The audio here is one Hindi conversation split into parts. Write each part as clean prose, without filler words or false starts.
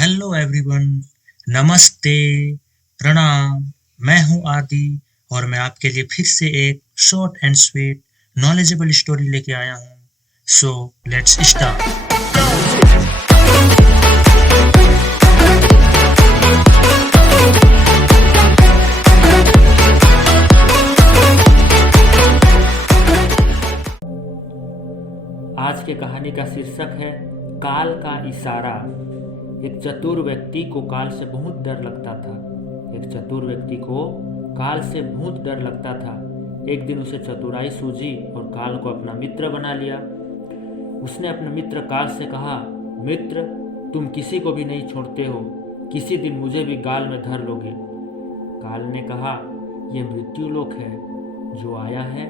हेलो एवरीवन, नमस्ते, प्रणाम। मैं हूँ आदि और मैं आपके लिए फिर से एक short and sweet knowledgeable story लेके आया हूँ। So let's start. आज के कहानी का शीर्षक है काल का इशारा। एक चतुर व्यक्ति को काल से बहुत डर लगता था। एक चतुर व्यक्ति को काल से बहुत डर लगता था। एक दिन उसे चतुराई सूझी और काल को अपना मित्र बना लिया। उसने अपने मित्र काल से कहा, मित्र, तुम किसी को भी नहीं छोड़ते हो, किसी दिन मुझे भी गाल में धर लोगे। काल ने कहा, यह मृत्यु लोक है, जो आया है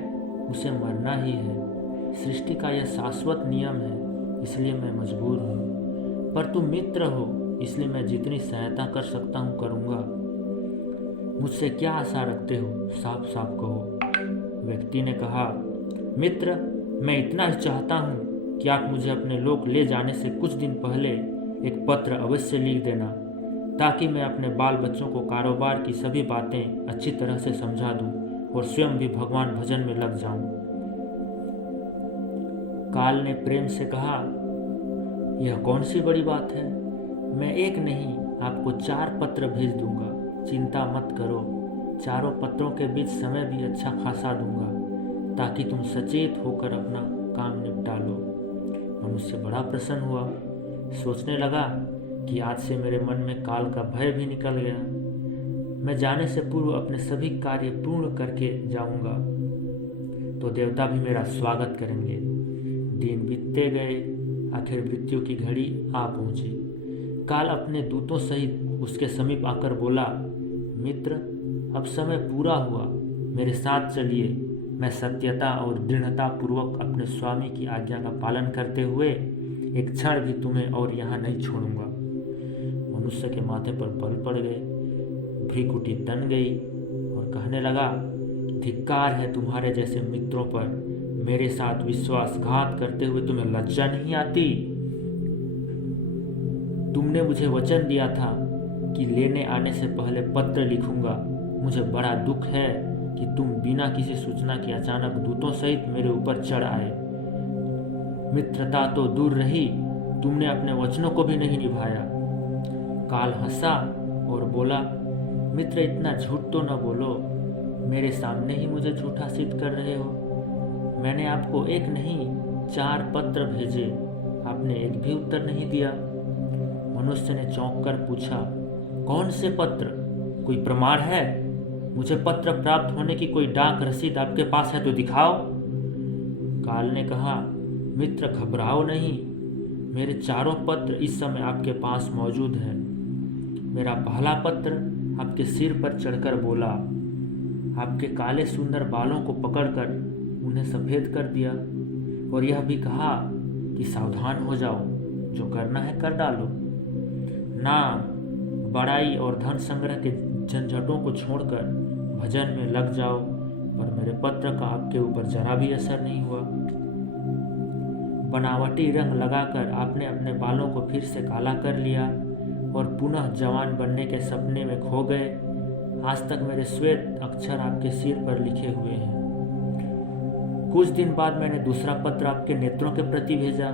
उसे मरना ही है। सृष्टि का यह शाश्वत नियम है, इसलिए मैं मजबूर हूँ। पर तुम मित्र हो, इसलिए मैं जितनी सहायता कर सकता हूँ करूँगा। मुझसे क्या आशा रखते हो, साफ साफ कहो। व्यक्ति ने कहा, मित्र, मैं इतना ही चाहता हूँ कि आप मुझे अपने लोक ले जाने से कुछ दिन पहले एक पत्र अवश्य लिख देना, ताकि मैं अपने बाल बच्चों को कारोबार की सभी बातें अच्छी तरह से समझा दूँ और स्वयं भी भगवान भजन में लग जाऊँ। काल ने प्रेम से कहा, यह कौन सी बड़ी बात है। मैं एक नहीं, आपको 4 पत्र भेज दूंगा। चिंता मत करो, चारों पत्रों के बीच समय भी अच्छा खासा दूंगा, ताकि तुम सचेत होकर अपना काम निपटा लो। मनुष्य बड़ा प्रसन्न हुआ। सोचने लगा कि आज से मेरे मन में काल का भय भी निकल गया। मैं जाने से पूर्व अपने सभी कार्य पूर्ण करके जाऊंगा, तो देवता भी मेरा स्वागत करेंगे। दिन बीतते गए, आखिर मृत्यु की घड़ी आ पहुंची। काल अपने दूतों सहित उसके समीप आकर बोला, मित्र, अब समय पूरा हुआ, मेरे साथ चलिए। मैं सत्यता और दृढ़ता पूर्वक अपने स्वामी की आज्ञा का पालन करते हुए एक क्षण भी तुम्हें और यहाँ नहीं छोड़ूंगा। मनुष्य के माथे पर बल पड़ गए, भ्रीकुटी तन गई और कहने लगा, धिक्कार है तुम्हारे जैसे मित्रों पर। मेरे साथ विश्वासघात करते हुए तुम्हें लज्जा नहीं आती। तुमने मुझे वचन दिया था कि लेने आने से पहले पत्र लिखूंगा। मुझे बड़ा दुख है कि तुम बिना किसी सूचना के अचानक दूतों सहित मेरे ऊपर चढ़ आए। मित्रता तो दूर रही, तुमने अपने वचनों को भी नहीं निभाया। काल हंसा और बोला, मित्र, इतना झूठ तो न बोलो। मेरे सामने ही मुझे झूठा सिद्ध कर रहे हो। मैंने आपको एक नहीं 4 पत्र भेजे, आपने एक भी उत्तर नहीं दिया। मनुष्य ने चौंक कर पूछा, कौन से पत्र? कोई प्रमाण है? मुझे पत्र प्राप्त होने की कोई डाक रसीद आपके पास है तो दिखाओ। काल ने कहा, मित्र, घबराओ नहीं, मेरे 4 पत्र इस समय आपके पास मौजूद है। मेरा पहला पत्र आपके सिर पर चढ़कर बोला, आपके काले सुंदर बालों को पकड़कर उन्हें सफ़ेद कर दिया और यह भी कहा कि सावधान हो जाओ, जो करना है कर डालो। नाम, बड़ाई और धन संग्रह के झंझटों को छोड़कर भजन में लग जाओ। पर मेरे पत्र का आपके ऊपर जरा भी असर नहीं हुआ। बनावटी रंग लगाकर आपने अपने बालों को फिर से काला कर लिया और पुनः जवान बनने के सपने में खो गए। आज तक मेरे श्वेत अक्षर आपके सिर पर लिखे हुए हैं। कुछ दिन बाद मैंने दूसरा पत्र आपके नेत्रों के प्रति भेजा।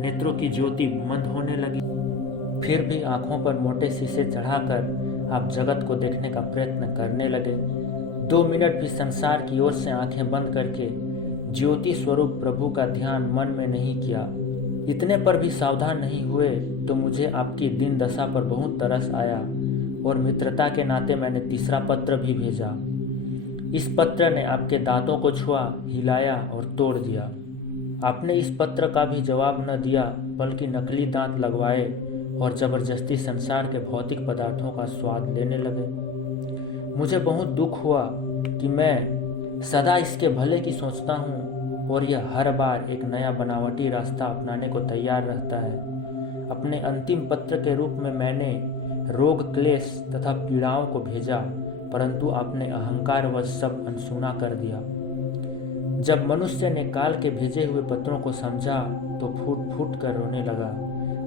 नेत्रों की ज्योति मंद होने लगी। फिर भी आंखों पर मोटे शीशे चढ़ाकर आप जगत को देखने का प्रयत्न करने लगे। 2 मिनट भी संसार की ओर से आंखें बंद करके ज्योति स्वरूप प्रभु का ध्यान मन में नहीं किया। इतने पर भी सावधान नहीं हुए तो मुझे आपकी दीन दशा पर बहुत तरस आया और मित्रता के नाते मैंने तीसरा पत्र भी भेजा। इस पत्र ने आपके दांतों को छुआ, हिलाया और तोड़ दिया। आपने इस पत्र का भी जवाब न दिया, बल्कि नकली दांत लगवाए और जबरदस्ती संसार के भौतिक पदार्थों का स्वाद लेने लगे। मुझे बहुत दुख हुआ कि मैं सदा इसके भले की सोचता हूँ और यह हर बार एक नया बनावटी रास्ता अपनाने को तैयार रहता है। अपने अंतिम पत्र के रूप में मैंने रोग, क्लेश तथा पीड़ाओं को भेजा, परंतु आपने अहंकारवश सब अनसुना कर दिया। जब मनुष्य ने काल के भेजे हुए पत्रों को समझा तो फूट फूट कर रोने लगा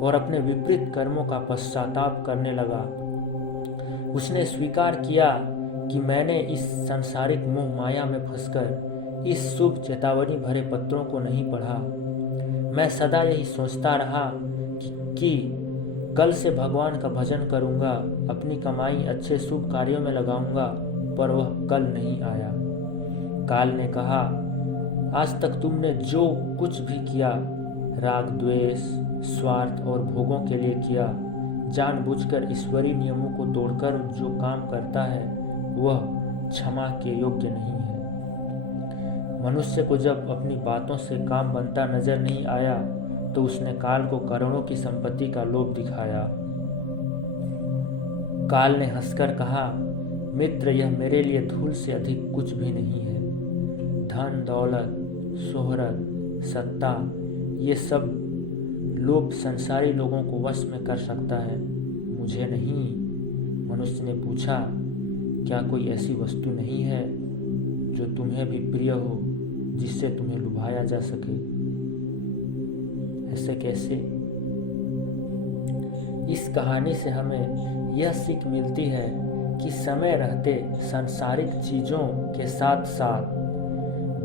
और अपने विपरीत कर्मों का पश्चाताप करने लगा। उसने स्वीकार किया कि मैंने इस सांसारिक मोह माया में फंसकर इस शुभ चेतावनी भरे पत्रों को नहीं पढ़ा। मैं सदा यही सोचता रहा कि कल से भगवान का भजन करूंगा, अपनी कमाई अच्छे शुभ कार्यों में लगाऊंगा, पर वह कल नहीं आया। काल ने कहा, आज तक तुमने जो कुछ भी किया, राग द्वेष, स्वार्थ और भोगों के लिए किया, जानबूझकर ईश्वरीय नियमों को तोड़कर जो काम करता है वह क्षमा के योग्य नहीं है। मनुष्य को जब अपनी बातों से काम बनता नजर नहीं आया तो उसने काल को करोड़ों की संपत्ति का लोभ दिखाया। काल ने हंसकर कहा, मित्र, यह मेरे लिए धूल से अधिक कुछ भी नहीं है। धन, दौलत, शोहरत, सत्ता, ये सब लोभ संसारी लोगों को वश में कर सकता है, मुझे नहीं। मनुष्य ने पूछा, क्या कोई ऐसी वस्तु नहीं है जो तुम्हें भी प्रिय हो, जिससे तुम्हें लुभाया जा सके? ऐसे कैसे? इस कहानी से हमें यह सीख मिलती है कि समय रहते सांसारिक चीज़ों के साथ साथ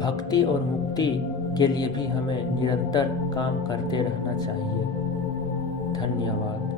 भक्ति और मुक्ति के लिए भी हमें निरंतर काम करते रहना चाहिए। धन्यवाद।